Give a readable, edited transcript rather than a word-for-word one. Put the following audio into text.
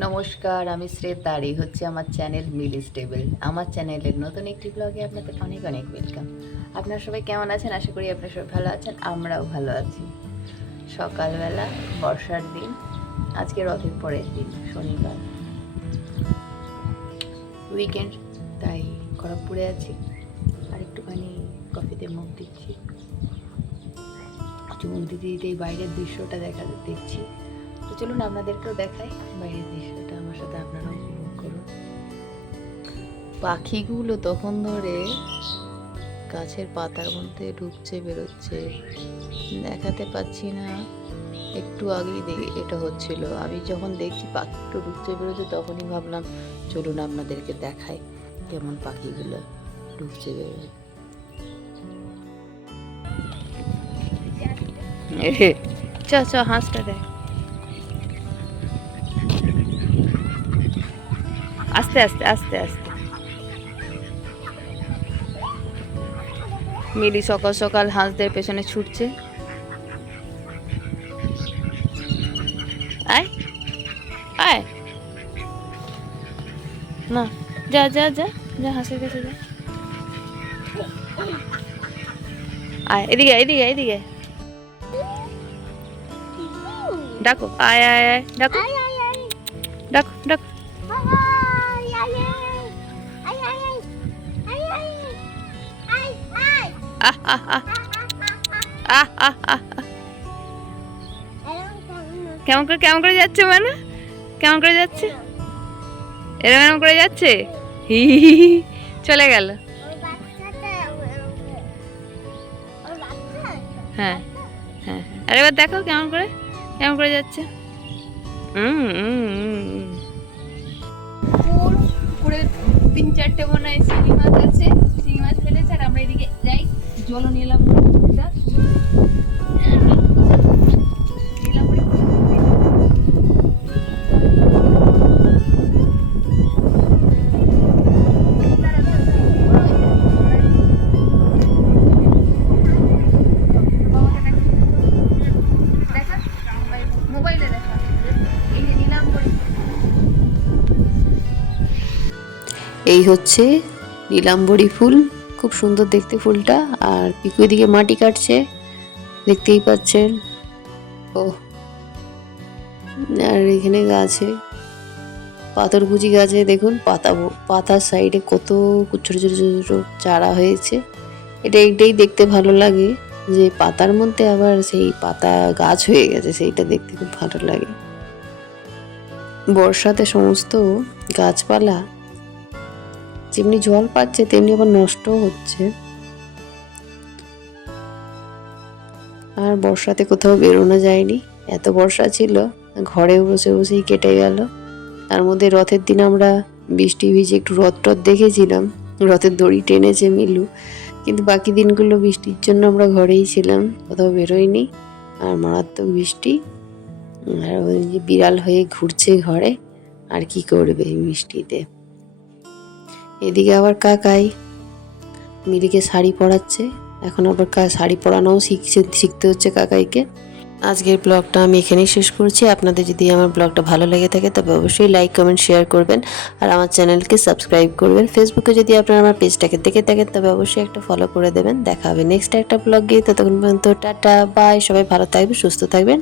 নমস্কার, আমি শ্রেতা আর এই হচ্ছে আমার চ্যানেল মিলি স্টেবল। আমার চ্যানেলের নতুন একটি ব্লগে আপনাদের অনেক অনেক ওয়েলকাম। আপনারা সবাই কেমন আছেন? আশা করি আপনারা সবাই ভালো আছেন, আমরাও ভালো আছি। সকালবেলা, বর্ষার দিন, আজকে রথের পরের দিন, শনিবার, উইকেন্ড, তাই খড়গপুরে আছি আর একটুখানি কফিতে মুখ দিচ্ছি। মুখ দিতে দিতে এই বাইরের দৃশ্যটা দেখছি। তো চলুন আপনাদেরকেও দেখাই বাইরের দৃশ্যটা, আমার সাথে আপনারাও উপভোগ করুন। পাখিগুলো তখন ধরে গাছের পাতার মধ্যে ঢুকছে বেরোচ্ছে, দেখাতে পাচ্ছি না। একটু আগেই এটা হচ্ছিল, আমি যখন দেখছি পাখি একটু ঢুকছে বেরোচ্ছে তখনই ভাবলাম চলুন আপনাদেরকে দেখাই কেমন পাখিগুলো ঢুকছে বেরোচ্ছে। চ চ হাঁসটা দেখ, আস্তে আস্তে আস্তে আস্তে। মিলি সকাল সকাল হাঁসদের পেছনে ছুটছে। আয় আয়, না যা যা যা যা, হাঁসের কাছে যা। আয় এদিকে এদিকে এদিকে, ডাকো আয় আয় আয়, ডাকো ডাকো ডাকো। কেমন করে কেমন করে যাচ্ছে, মানে কেমন করে যাচ্ছে, এরকম এরকম করে যাচ্ছে, হি চলে গেল। হ্যাঁ হ্যাঁ, আর এবার দেখো কেমন করে যাচ্ছে। পুকুরে 3-4টে মনে হয় শিঙি মাছ আছে, শিঙি মাছ ফেলেছে। আর আমরা এদিকে যাই, জলও নিলাম। এই হচ্ছে নীলাম্বরী ফুল, খুব সুন্দর দেখতে ফুলটা। আর পিকু এদিকে মাটি কাটছে, দেখতেই পাচ্ছেন। ও আর এখানে গাছে পাথরকুচি গাছে দেখুন পাতার সাইডে কত ছোট ছোট ছোট ছোট চারা হয়েছে। এইটাই দেখতে ভালো লাগে যে পাতার মধ্যে আবার সেই পাতা গাছ হয়ে গেছে, সেইটা দেখতে খুব ভালো লাগে। বর্ষাতে সমস্ত গাছপালা যেমনি জল পাচ্ছে তেমনি আবার নষ্টও হচ্ছে। আর বর্ষাতে কোথাও বেরোনো যায়নি, এত বর্ষা ছিল, ঘরে বসে বসেই কেটে গেল। তার মধ্যে রথের দিন আমরা বৃষ্টি ভিজে একটু রথ দেখেছিলাম, রথের দড়ি টেনেছে মিলু, কিন্তু বাকি দিনগুলো বৃষ্টির জন্য আমরা ঘরেই ছিলাম, কোথাও বেরোইনি। আর মারাত্মক বৃষ্টি, আর ওই যে বিড়াল হয়ে ঘুরছে ঘরে, আর কি করবে এই বৃষ্টিতে। এদিকে আবার কাকাই মিলিকে শাড়ি পরাচ্ছে, এখন আবার শাড়ি পরানোও শিখতে হচ্ছে কাকাইকে। আজকের ব্লগটা আমি এখানেই শেষ করছি। আপনাদের যদি আমার ব্লগটা ভালো লেগে থাকে তবে অবশ্যই লাইক কমেন্ট শেয়ার করবেন, আর আমার চ্যানেলকে সাবস্ক্রাইব করবেন। ফেসবুকে যদি আপনারা আমার পেজটাকে দেখে থাকেন তবে অবশ্যই একটা ফলো করে দেবেন। দেখা হবে নেক্সট একটা ব্লগে, ততক্ষণ পর্যন্ত টাটা বাই, সবাই ভালো থাকবেন, সুস্থ থাকবেন।